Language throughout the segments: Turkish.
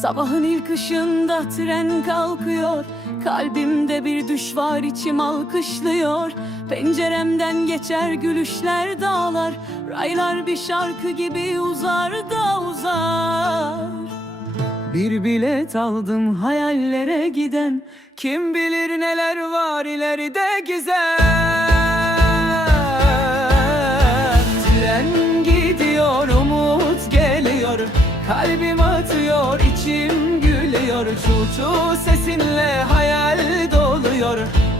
Sabahın ilk ışığında tren kalkıyor. Kalbimde bir düş var içim alkışlıyor. Penceremden geçer gülüşler dağlar. Raylar bir şarkı gibi uzar da uzar. Bir bilet aldım hayallere giden. Kim bilir neler var ileride gizem. Tren gidiyor umut geliyor. Kalbim atıyor içim gülüyor Çu çu sesinle hayal doluyor.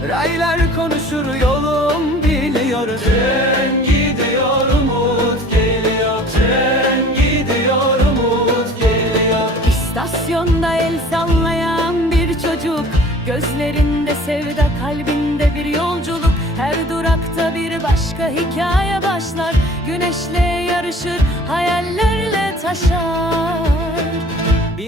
Raylar konuşur yolum biliyor. Tren gidiyor umut geliyor. Tren gidiyor umut geliyor. İstasyonda el sallayan bir çocuk Gözlerinde sevda kalbinde bir yolculuk. Her durakta bir başka hikaye başlar. Güneşle yarışır hayallerle taşar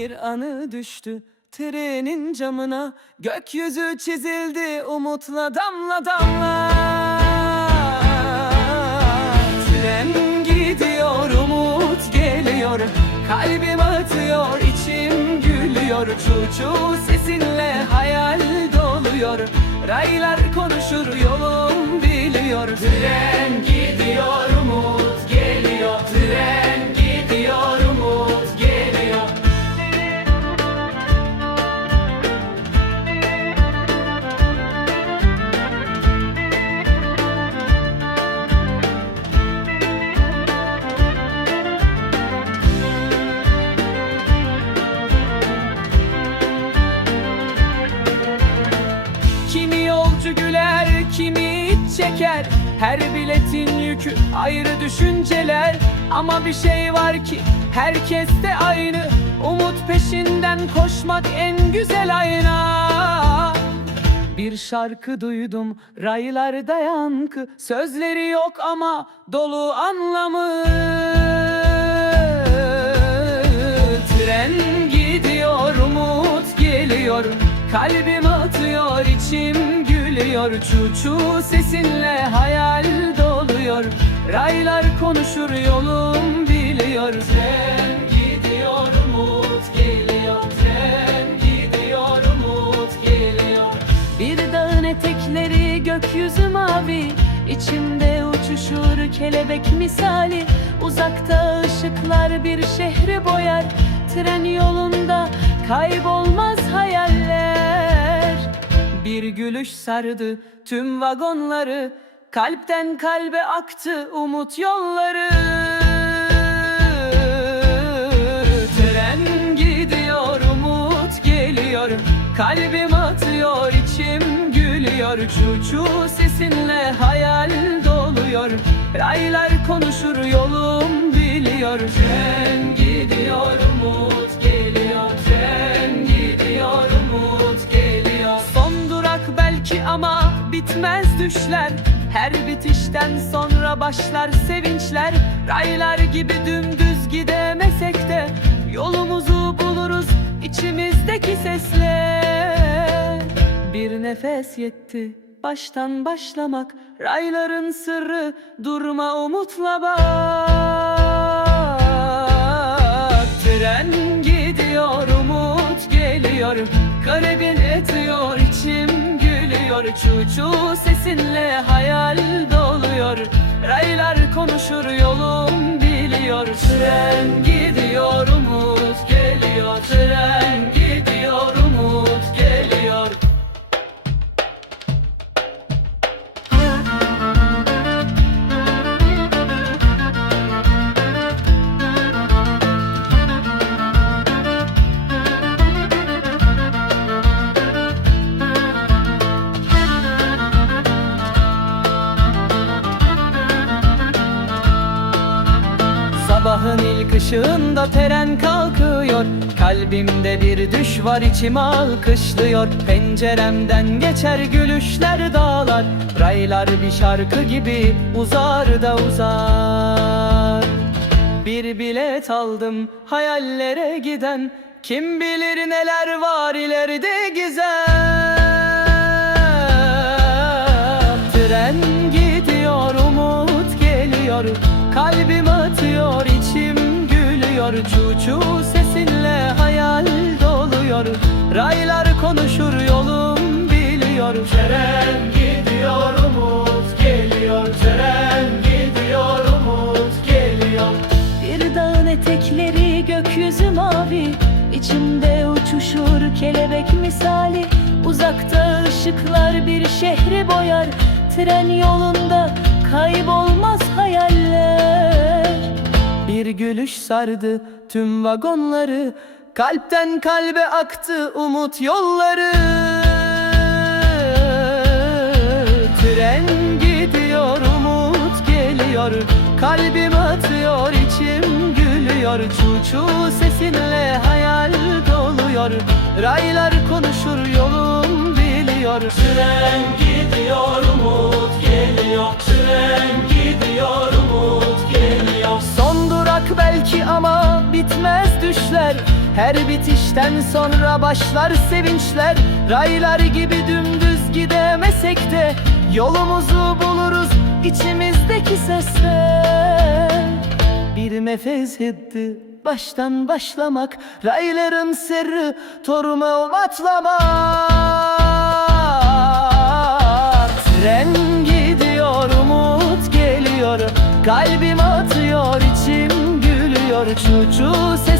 Bir anı düştü trenin camına. Gökyüzü çizildi umutla damla damla. Tren gidiyor umut geliyor. Kalbim atıyor içim gülüyor. Çu çu sesinle hayal doluyor. Raylar konuşur yolum biliyor. Tren Kimi yolcu güler, kimi iç çeker. Her biletin yükü ayrı düşünceler. Ama bir şey var ki herkes de aynı. Umut peşinden koşmak en güzel ayna. Bir şarkı duydum raylarda yankı. Sözleri yok ama dolu anlamı. Tren gidiyor umut geliyor. Kalbim içim gülüyor Çu çu sesinle hayal doluyor. Raylar konuşur yolum biliyor. Tren gidiyor umut geliyor. Tren gidiyor umut geliyor. Bir dağın etekleri gökyüzü mavi. İçimde uçuşur kelebek misali. Uzakta ışıklar bir şehri boyar. Tren yolunda kaybolmaz hayaller Bir gülüş sardı tüm vagonları. Kalpten kalbe aktı umut yolları. Tren gidiyor umut geliyor. Kalbim atıyor içim gülüyor. Çu çu sesinle hayal doluyor. Raylar konuşur yolum biliyor. Tren gidiyor bitmez düşler. Her bitişten sonra başlar sevinçler. Raylar gibi dümdüz gidemesek de Yolumuzu buluruz içimizdeki sesle Bir nefes yetti baştan başlamak. Rayların sırrı durma umutla bak. Tren gidiyor umut geliyor Kalbin etiyor içim gülüyor. Çu çu sesinle hayal doluyor. Raylar konuşur yolum biliyor. Tren gidiyor umut geliyor. Tren Sabahın ilk ışığında tren kalkıyor. Kalbimde bir düş var içim alkışlıyor. Penceremden geçer gülüşler dağlar. Raylar bir şarkı gibi uzar da uzar. Bir bilet aldım hayallere giden. Kim bilir neler var ileride gizem. Tren gidiyor umut geliyor Kalbim atıyor içim gülüyor Çu çu sesinle hayal Raylar konuşur yolum biliyor. Tren gidiyor umut geliyor. Tren gidiyor umut geliyor. Bir dağın etekleri gökyüzü mavi. İçinde uçuşur kelebek misali. Uzakta ışıklar bir şehri boyar. Tren yolunda kaybolmaz hayaller Bir gülüş sardı tüm vagonları. Kalpten kalbe aktı umut yolları. Tren gidiyor umut geliyor. Kalbim atıyor içim gülüyor. Çu çu sesinle hayal doluyor. Raylar konuşur yolum biliyor. Tren gidiyor umut geliyor. Tren gidiyor umut geliyor Durak belki ama bitmez düşler. Her bitişten sonra başlar sevinçler. Raylar gibi dümdüz gidemesek de Yolumuzu buluruz içimizdeki sesler. Bir nefes etti baştan başlamak Rayların sırrı toruma atlamak Tren gidiyor umut geliyor Kalbim так шучуся.